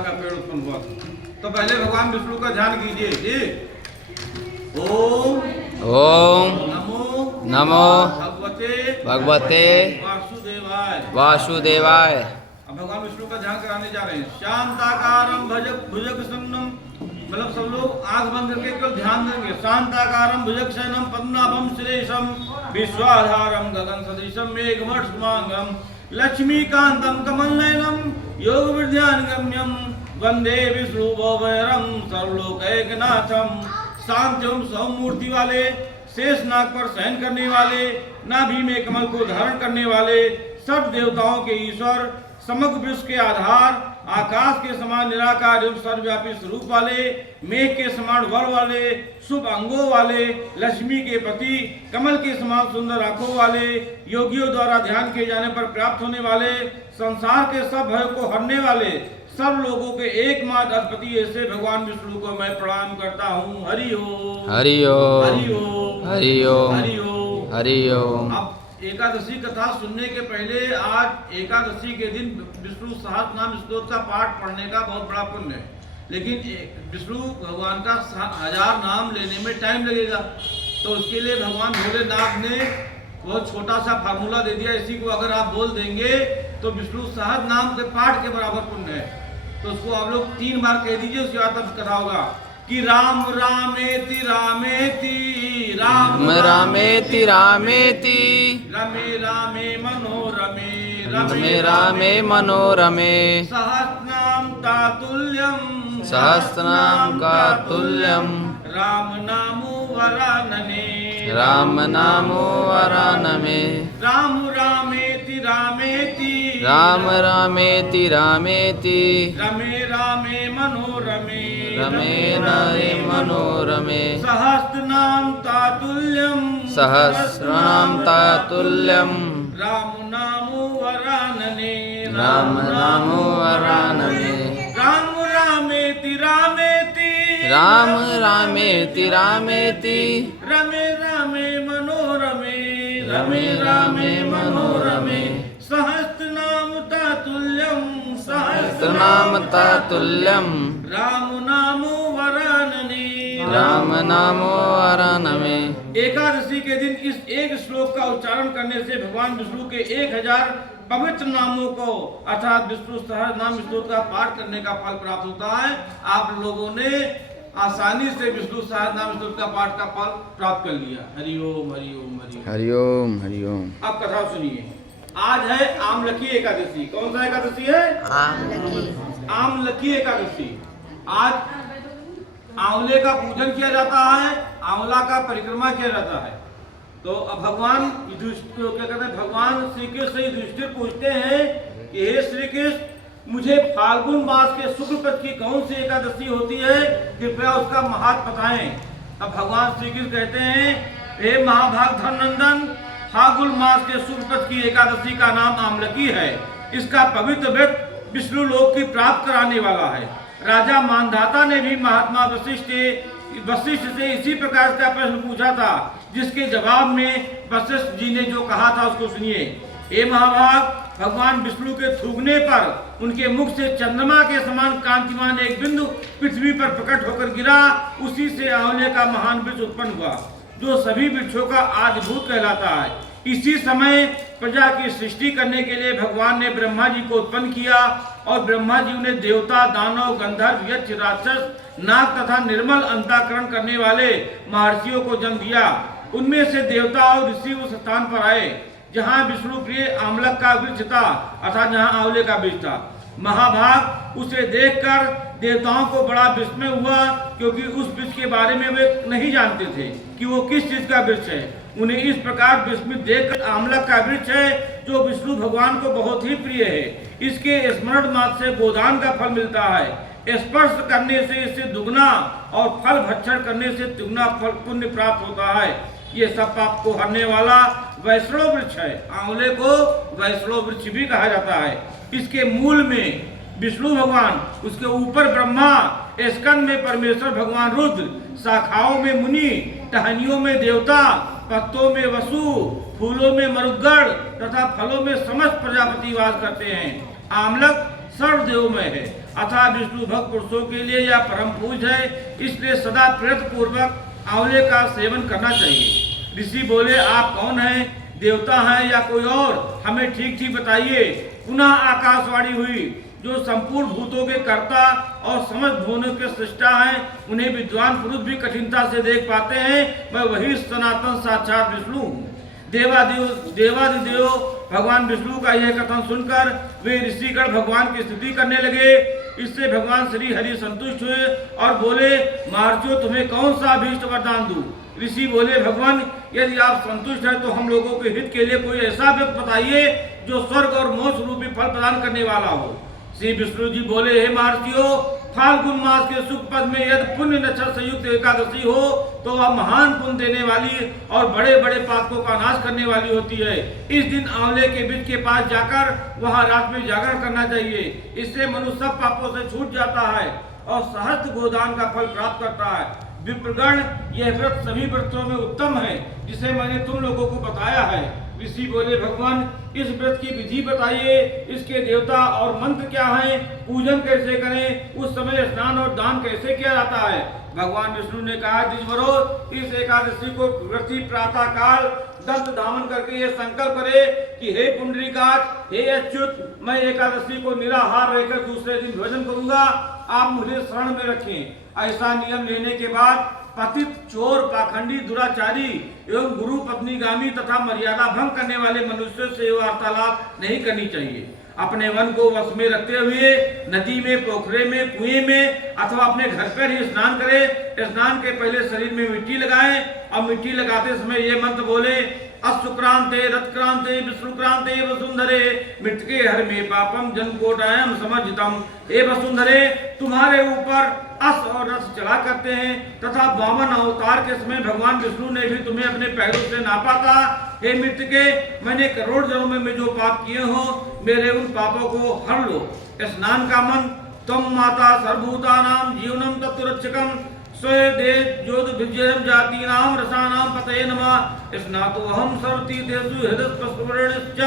का पेड़ उत्पन्न हुआ। तो पहले भगवान विष्णु का ध्यान कीजिए जी। ओम ओम नमो नमो भगवते वासुदेवाय वासुदेवाय। अब भगवान विष्णु का ध्यान कराने जा रहे हैं। शांताकारम भुजग सन्नम, मतलब सब लोग आंख बंद करके केवल ध्यान देंगे। शांताकारम भुजग शयनम पद्मनाभम सुरेशम विश्वाधारम गगन सदृशम मेघवर्ष शुभांगम लक्ष्मीकांतम कमलनयनम योग विद्यान गम्यम वंदे विष्णु भवैरम सर्वलोकैकनाथम। शांत एवं सौमूर्ति वाले, शेष नाग पर शयन करने वाले, नाभि में कमल को धारण करने वाले, सब देवताओं के ईश्वर, समग्र विश्व के आधार, आकाश के समान निराकार एवं सर्वव्यापी स्वरूप वाले, मेघ के समान वर वाले, शुभ अंगों वाले, लक्ष्मी के पति, कमल के समान सुंदर आंखों वाले, योगियों द्वारा ध्यान किए जाने पर प्राप्त होने वाले, संसार के सब भय को हरने वाले, सब लोगों के एकमात्र अधिपति ऐसे भगवान विष्णु को मैं प्रणाम करता हूँ। हरि ओम हरि ओम हरि ओम हरि ओम हरि ओम हरि ओम। अब एकादशी कथा सुनने के पहले आज एकादशी के दिन विष्णु सहस्त्र नाम स्तोत्र का पाठ पढ़ने का बहुत बड़ा पुण्य है। लेकिन विष्णु भगवान का 1000 नाम लेने में टाइम लगेगा, तो उसके लिए भगवान भोलेनाथ ने बहुत छोटा सा फार्मूला दे दिया। इसी को अगर आप बोल देंगे तो विष्णु सहस्त्र नाम के पाठ के बराबर पुण्य है। तो उसको आप लोग 3 बार कह दीजिए, उसके बाद तब कथा होगा कि राम रामेति रामेति राम रामेति रामेति रमे रामे मनोरमे रमे रामे मनोरमे सहस्रनाम तातुल्यम सहस्रनाम का तुल्यम राम नामो वरानने राम नामो वरानमे राम रामेति रामेति राम रामेति रामेति रमे रामे मनोरमे रमे रामे मनोरमे सहस्रनाम तातुल्यम सहस्रनाम तातुल्यम राम नामो वरानने राम नामो वरानने राम रामेति रामेति राम रामेति रामेति रमे रामे मनोरमे रमे रामे मनोरमे सहस्रनाम तातुल्यम सहस्रनाम तातुल्यम राम नामो वरानने राम नामो वरानने। एकादशी के दिन इस एक श्लोक का उच्चारण करने से भगवान विष्णु के 1000 पवित्र नामों को अर्थात विष्णु सहस्त्र नाम स्तोत्र का पाठ करने का फल प्राप्त होता है। आप लोगों ने आसानी से विष्णु सहस्त्र नाम स्तोत्र का पाठ का फल प्राप्त कर लिया। हरि ओम हरि ओम हरि ओम हरि ओम हरि ओम। अब कथा सुनिए। आज है आमलकी एकादशी। कौन सा एकादशी है? आमलकी एकादशी। आज आंवले का पूजन किया जाता है, आंवला का परिक्रमा किया जाता है। तो अब भगवान क्या कहते हैं, भगवान श्री कृष्ण से युधिष्ठिर पूछते हैं कि हे श्री कृष्ण, मुझे फाल्गुन मास के शुक्ल पक्ष की कौन सी एकादशी होती है, कृपया उसका महात्म्य बताएं। अब भगवान श्री कृष्ण कहते हैं, हे महाभाग धननंदन, फाल्गुन मास के शुक्ल पक्ष की एकादशी का नाम आमलकी है। इसका पवित्र व्रत विष्णु लोक की प्राप्त कराने वाला है। राजा मानधाता ने भी महात्मा वशिष्ठ से इसी प्रकार का प्रश्न पूछा था, जिसके जवाब में वशिष्ठ जी ने जो कहा था उसको सुनिए। हे महाभाग, भगवान विष्णु के थूकने पर उनके मुख से चंद्रमा के समान कांतिमान एक बिंदु पृथ्वी पर प्रकट होकर गिरा। उसी से आंवले का महान वृक्ष उत्पन्न हुआ, जो सभी वृक्षों का आदिभूत कहलाता है। इसी समय प्रजा की सृष्टि करने के लिए भगवान ने ब्रह्मा जी को उत्पन्न किया, और ब्रह्मा जी ने देवता, दानव, गंधर्व, यक्ष, राक्षस, नाग तथा निर्मल अंतःकरण करने वाले महर्षियों को जन्म दिया। उनमें से देवता और ऋषि उस स्थान पर आए जहाँ विष्णु प्रिय आमलक का वृक्ष था, अर्थात जहाँ आंवले का वृक्ष था। महाभाग, उसे देखकर देवताओं को बड़ा विस्मय हुआ, क्योंकि उस वृक्ष के बारे में वे नहीं जानते थे कि वो किस चीज का वृक्ष है। उन्हें इस प्रकार विस्मित देखकर आमलक का वृक्ष है, जो विष्णु भगवान को बहुत ही प्रिय है। इसके स्मरण मात्र से गोदान का फल मिलता है। स्पर्श करने से इससे दुगना और फल भक्षण करने से तिगुना फल पुण्य प्राप्त होता है। ये सब पाप को हरने वाला वैष्णव वृक्ष है। आंवले को वैष्णव वृक्ष भी कहा जाता है। इसके मूल में विष्णु भगवान, उसके ऊपर ब्रह्मा, स्कंद में परमेश्वर भगवान रुद्र, शाखाओं में मुनि, टहनियों में देवता, पत्तों में वसु, फूलों में मरुगण तथा फलों में समस्त प्रजापति वास करते हैं। आमलक सर्वदेवमय है, अतः विष्णु भक्त पुरुषों के लिए यह परम पूज्य है, इसलिए सदा प्रयत्न पूर्वक आंवले का सेवन करना चाहिए। ऋषि बोले, आप कौन हैं, देवता हैं या कोई और, हमें ठीक ठीक बताइए। पुनः आकाशवाणी हुई, जो संपूर्ण भूतों के कर्ता और समस्त भुवनों के सृष्टा हैं, उन्हें विद्वान पुरुष भी कठिनता से देख पाते हैं, मैं वही सनातन साक्षात विष्णु हूँ। देवादिदेव भगवान विष्णु का यह कथन सुनकर वे ऋषिगण भगवान की स्तुति करने लगे। इससे भगवान श्री हरि संतुष्ट हुए और बोले, महर्षियों, तुम्हें कौन सा अभीष्ट वरदान दूं? ऋषि बोले, भगवान, यदि आप संतुष्ट हैं तो हम लोगों के हित के लिए कोई ऐसा व्यक्ति बताइए जो स्वर्ग और मोक्ष रूपी फल प्रदान करने वाला हो। श्री विष्णु जी बोले, हे महर्षियों, फाल्गुन मास के शुक्ल पद में यदि पुण्य नक्षत्र संयुक्त एकादशी हो तो वह महान पुण्य देने वाली और बड़े बड़े पापों का नाश करने वाली होती है। इस दिन आंवले के वृक्ष के पास जाकर वहां रात में जागरण करना चाहिए। इससे मनुष्य सब पापों से छूट जाता है और सहस्त्र गोदान का फल प्राप्त करता है। विप्रगण, यह व्रत सभी व्रतों में उत्तम है, जिसे मैंने तुम लोगों को बताया है। ऋषि बोले, भगवान, इस व्रत की विधि बताइए, इसके देवता और मंत्र क्या हैं, पूजन कैसे करें, उस समय स्नान और दान कैसे किया जाता है। भगवान विष्णु ने कहा, द्विजवरो, इस एकादशी को व्यक्ति प्रातः काल दंत धामन करके यह संकल्प करे कि हे पुंडरीकाक्ष, हे अच्युत, मैं एकादशी को निराहार रहकर दूसरे दिन भोजन करूंगा, आप मुझे शरण में रखें। ऐसा नियम लेने के बाद पतित, चोर, पाखंडी, दुराचारी एवं गुरु पत्नीगामी तथा मर्यादा भंग करने वाले मनुष्यों से वार्तालाप नहीं करनी चाहिए। अपने मन को वश में रखते हुए नदी में, पोखरे में, कुएं में अथवा अपने घर पर ही स्नान करें। स्नान के पहले शरीर में मिट्टी लगाएं और मिट्टी लगाते समय ये मंत्र बोले, अश्रुक्रांते रथक्रांते विष्णुक्रांते वसुंधरे मृतके हर में पापम जन्मकोटायम समर्जितम। हे वसुंधरे, तुम्हारे ऊपर अश्व और रथ चला करते हैं तथा वामन अवतार के समय भगवान विष्णु ने भी तुम्हें अपने पैरों से नापा था। हे मृतके, मैंने करोड़ जन्मों में जो पाप किए हो, मेरे उन पापों को हर लो। स्नान का मंत्र, तम माता सर्वभूतानां जीवनम तत्वरक्षकम स्वदेव ज्योतिर्विजयम जातीनां रसानां पतये नमः। स्नातो अहम सर्वतीर्थेषु हृदस्पर्शवर्णश्च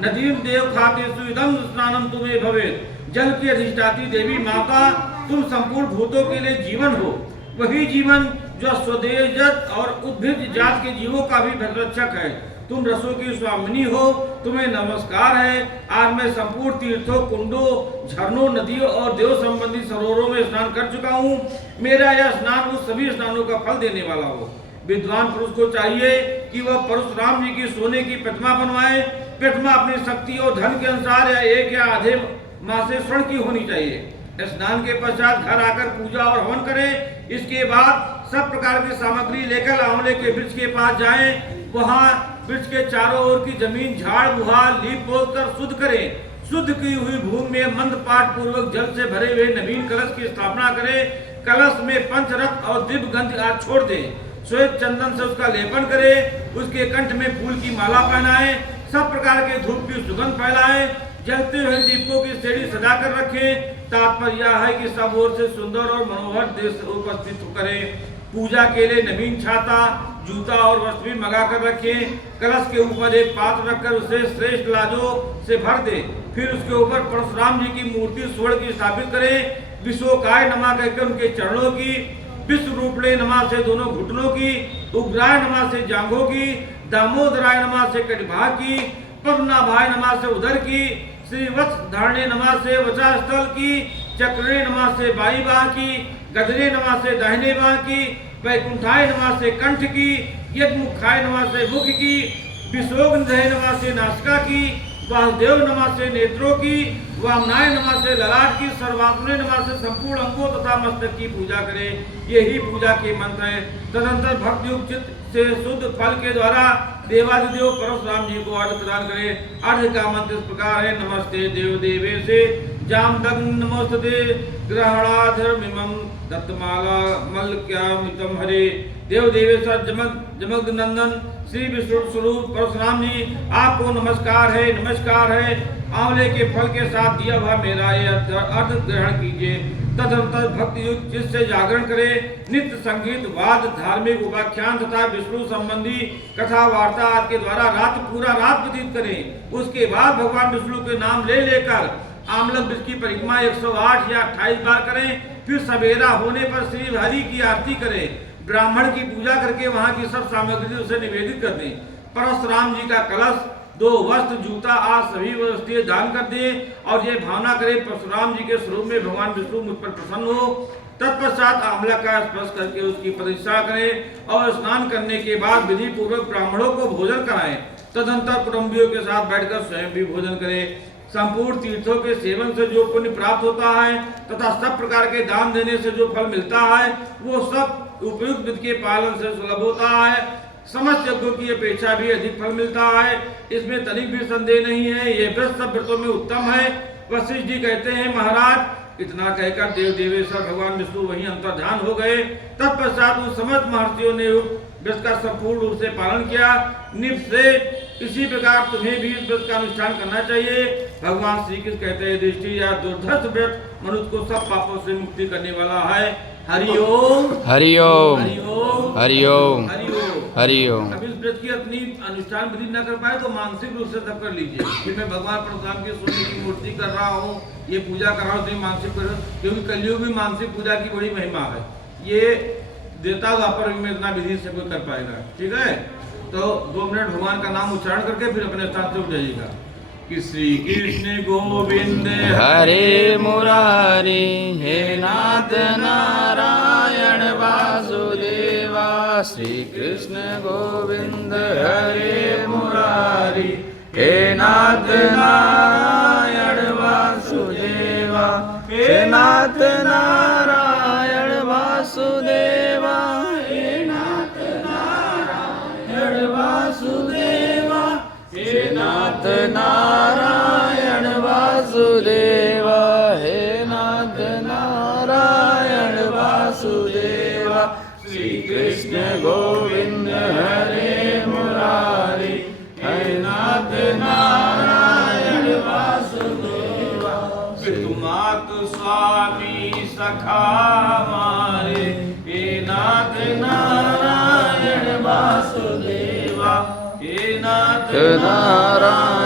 नदीं देव खातेषु इदं स्नानं तुम्हें भवेत्। जल की अधिष्ठात्री देवी माता, तुम संपूर्ण भूतों के लिए जीवन हो, वही जीवन जो स्वदेवजत और उद्भिद जात के जीवों का भी रक्षक है। तुम रसों की स्वामिनी हो, तुम्हें नमस्कार है। आज मैं संपूर्ण तीर्थों, कुंडों, झरनों, नदियों और देव संबंधी सरोवरों में स्नान कर चुका हूँ। मेरा यह स्नान उस सभी स्नानों का फल देने वाला हो। विद्वान पुरुष को चाहिए कि वह परशुराम जी की सोने की प्रतिमा बनवाए। प्रतिमा अपनी शक्ति और धन के अनुसार या एक या आधे माह से स्वर्ण की होनी चाहिए। स्नान के पश्चात घर आकर पूजा और हवन करें। इसके बाद सब प्रकार की सामग्री लेकर आंवले के वृक्ष के पास जाएं। वहां वृक्ष के चारों ओर की जमीन झाड़ बुहार लीप पोत कर शुद्ध करें। शुद्ध की हुई भूमि में मंत्र पाठ पूर्वक जल से भरे हुए नवीन कलश की स्थापना करें। कलश में पंचरत्न और दिव्य गंध आज छोड़ दें। श्वेत चंदन से उसका लेपन करें। उसके कंठ में फूल की माला पहनाएं। सब प्रकार के धूप की सुगंध फैलाएं। जलते हुए दीपों की श्रेणी सजा कर रखें। तात्पर्य यह है कि सब ओर से सुंदर और मनोहर दृश्य उपस्थित करें। पूजा के लिए नवीन छाता, जूता और वस्त्र भी मंगा कर रखें। कलश के ऊपर एक पात्र रखकर उसे श्रेष्ठ लाजों से भर दें। फिर उसके ऊपर परशुराम जी की मूर्ति स्वर्ण की स्थापित करें। विश्वकाय नमः कहकर उनके चरणों की, विश्व रूपले नमः से दोनों घुटनों की, उग्राय नमः से जांघों की, दामोदराय नमः से कटिभाग की, पद्मनाभाय नमः से उदर की, श्रीवत्स धारणे नमः से वक्षस्थल की, चक्रणे नमः से बाई बाह की, गजरे नमः से दाहिने बाह की, वैकुंठाय नमः से कंठ की, यज्ञमुखाय नमः से मुख की, विशोगनिधये नमः से नासिका की, वासुदेव नमः से नेत्रों की, वामनाय नमः से ललाट की, सर्वात्मने नमः से संपूर्ण अंगों तथा मस्तक की पूजा करें। यही पूजा के मंत्र हैं। तदंतर भक्ति युक्त चित्त से शुद्ध फल के द्वारा देवादिदेव परशुराम जी को अर्घ्य प्रदान करें। अर्घ्य का मंत्र इस प्रकार है, नमस्ते देव देवे से जामदग्न नमोस्तुते ग्रहणाधर्मिमं दत्तमाला मल्क्यामितम हरे। देव देवेश्वर जमग नंदन श्री विष्णु स्वरूप परशुराम जी, आपको नमस्कार है, नमस्कार है। आंवले के फल के साथ दिया हुआ मेरा ये अर्घ्य ग्रहण कीजिए। तदनंतर भक्ति युक्त चित्त से जागरण करें। नित्य संगीत, वाद, धार्मिक उपाख्यान तथा विष्णु संबंधी कथा वार्ता आदि के द्वारा पूरा रात व्यतीत करें। उसके बाद भगवान विष्णु के नाम ले लेकर आमलक वृक्ष की परिक्रमा 108 या 28 बार करें। फिर सवेरा होने पर श्री हरि की आरती करें। ब्राह्मण की पूजा करके वहां की सब सामग्री उसे निवेदित कर दें। परशुराम जी का कलश, 2 वस्त्र, जूता आदि सभी वस्तुएं दान कर दें और ये भावना करें परशुराम जी के स्वरूप में भगवान विष्णु मुझ पर प्रसन्न हो। तत्पश्चात आमला का स्पर्श करके उसकी प्रतिष्ठा करें और स्नान करने के बाद विधि पूर्वक ब्राह्मणों को भोजन कराएं। तदंतर कुटुंबियों के साथ बैठकर स्वयं भी भोजन करें। संपूर्ण तीर्थों के सेवन से जो पुण्य प्राप्त होता है तथा सब प्रकार के दान देने से जो फल मिलता है वो सब उपयुक्त विधि के पालन से सुलभ होता है। समस्त यज्ञों की अपेक्षा भी अधिक फल मिलता है, इसमें तनिक भी संदेह नहीं है। ये व्रत सब व्रतों में उत्तम है। वशिष्ठ जी कहते हैं, महाराज इतना कहकर देव देवेश्वर भगवान विष्णु वहीं अंतर्ध्यान हो गए। तत्पश्चात उन समस्त महर्षियों ने व्रत का संपूर्ण रूप से पालन किया। निश्चय इसी प्रकार तुम्हें भी इस व्रत का अनुष्ठान करना चाहिए। भगवान श्री कृष्ण कहते हैं, दृष्टि या दुर्धर्ष व्रत मनुष्य को सब पापों से मुक्ति करने वाला है। हरि ओम, हरि ओम, हरि ओम, हरि ओम, हरि ओम, हरि ओम। अब इस व्रत की अपनी अनुष्ठान विधि न कर पाए तो मानसिक रूप से तब कर लीजिए कि मैं भगवान परशुराम की सोने की मूर्ति कर रहा हूँ, ये पूजा कर रहा हूँ, तो मानसिक कर, क्योंकि कलयुग में मानसिक पूजा की बड़ी महिमा है। ये देता द्वापर में इतना विधि से कोई कर पाएगा। ठीक है, तो 2 मिनट भगवान का नाम उच्चारण करके फिर अपने स्थान से उठ जाइएगा कि श्री कृष्ण गोविंद हरे मुरारी, हे नाथ नारायण वासुदेवा। श्री कृष्ण गोविंद हरे मुरारी, हे नाथ नारायण वासुदेवा। हे नाथ नारायण वासुदेवा, हे नाथ नारायण वासुदेवा। हे नाथ नारायण वासुदेवा, हे नाथ नारायण वासुदेवा। श्री कृष्ण गोविंद हरे मुरारी, हे नाथ नारायण वासुदेवा। तुमात स्वामी सखा हमारे, हे नाथ नारायण वासुदेवा। हे नाथ नारायण